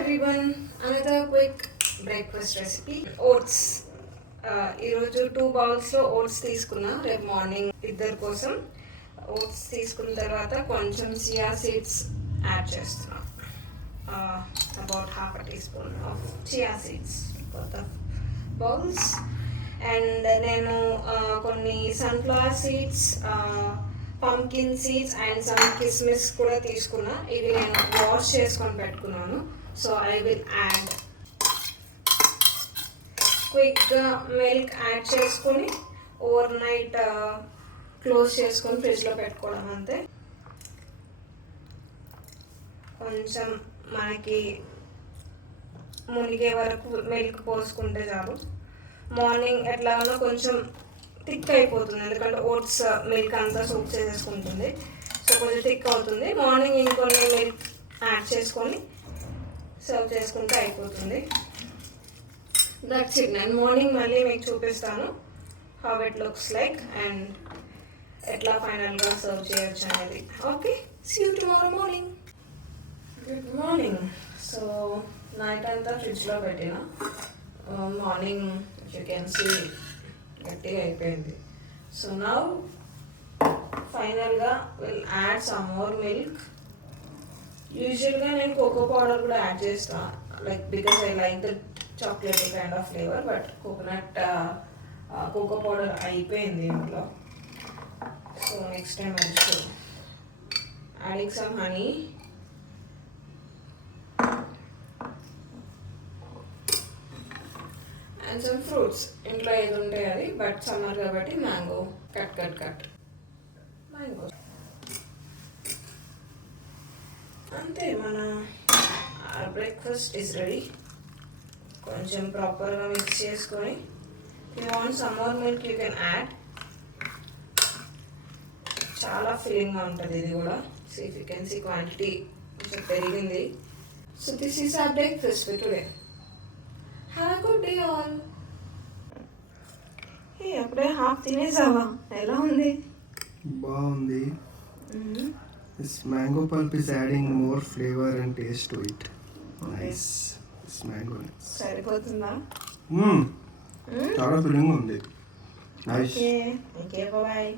everyone, another quick breakfast recipe. Oats. ఈరోజు 2 బౌల్స్లో ఓట్స్ తీసుకున్నా రేపు మార్నింగ్ ఇద్దరి కోసం. ఓట్స్ తీసుకున్న తర్వాత కొంచెం చియా సీడ్స్ యాడ్ చేస్తున్నా. About half a teaspoon of chia seeds for the bowls. And నేను కొన్ని sunflower seeds, pumpkin seeds and some కిస్మిస్ కూడా తీసుకున్నా. ఇవి నేను వాష్ చేసుకొని పెట్టుకున్నాను. సో ఐ విల్ యాడ్ క్విక్గా మిల్క్ యాడ్ చేసుకొని ఓవర్ నైట్ క్లోజ్ చేసుకొని ఫ్రిడ్జ్లో పెట్టుకోవడం అంతే. కొంచెం మనకి మునిగే వరకు మిల్క్ పోసుకుంటే చాలు. మార్నింగ్ ఎట్లాగో కొంచెం థిక్ అయిపోతుంది, ఎందుకంటే ఓట్స్ మిల్క్ అంతా సూప్ చేసేసుకుంటుంది. సో కొంచెం థిక్ అవుతుంది. మార్నింగ్ ఇంకొన్ని మిల్క్ యాడ్ చేసుకొని సర్వ్ చేసుకుంటే అయిపోతుంది. That's it. నేను మార్నింగ్ మళ్ళీ మీకు చూపిస్తాను how it looks like and ఎట్లా ఫైనల్గా సర్వ్ చేయొచ్చు అనేది. Okay, see you tomorrow morning. Good morning. So night అంతా ఫ్రిడ్జ్లో పెట్టిన, మార్నింగ్ యూ కెన్ సీ గట్టిగా అయిపోయింది. సో నౌ ఫైనల్గా will add some more milk. యూజువల్గా నేను కోకో పౌడర్ కూడా యాడ్ చేస్తాను, like because I like the chocolate kind of flavour. But cocoa powder అయిపోయింది ఇంట్లో. So next time also adding some honey and some fruits. ఇంట్లో ఏది ఉంటే అది, బట్ సమ్మర్ కాబట్టి మ్యాంగో కట్ మ్యాంగో. అంతే, మన బ్రేక్ఫాస్ట్ ఈజ్ రెడీ. కొంచెం ప్రాపర్గా మిక్స్ చేసుకొని, you want some more milk you can add. చాలా ఫిల్లింగ్గా ఉంటుంది ఇది కూడా. So if you can see quantity కొంచెం పెరిగింది. So this is our breakfast for today. Have a good day all. అప్పుడే హాఫ్ తినేసావా? ఎలా ఉంది? బాగుంది. This mango pulp is adding more flavor and taste to it. Nice. This mango. సరిపోతుందా? చాలా ఫీలింగ్ ఉంది. Nice. Okay, bye bye.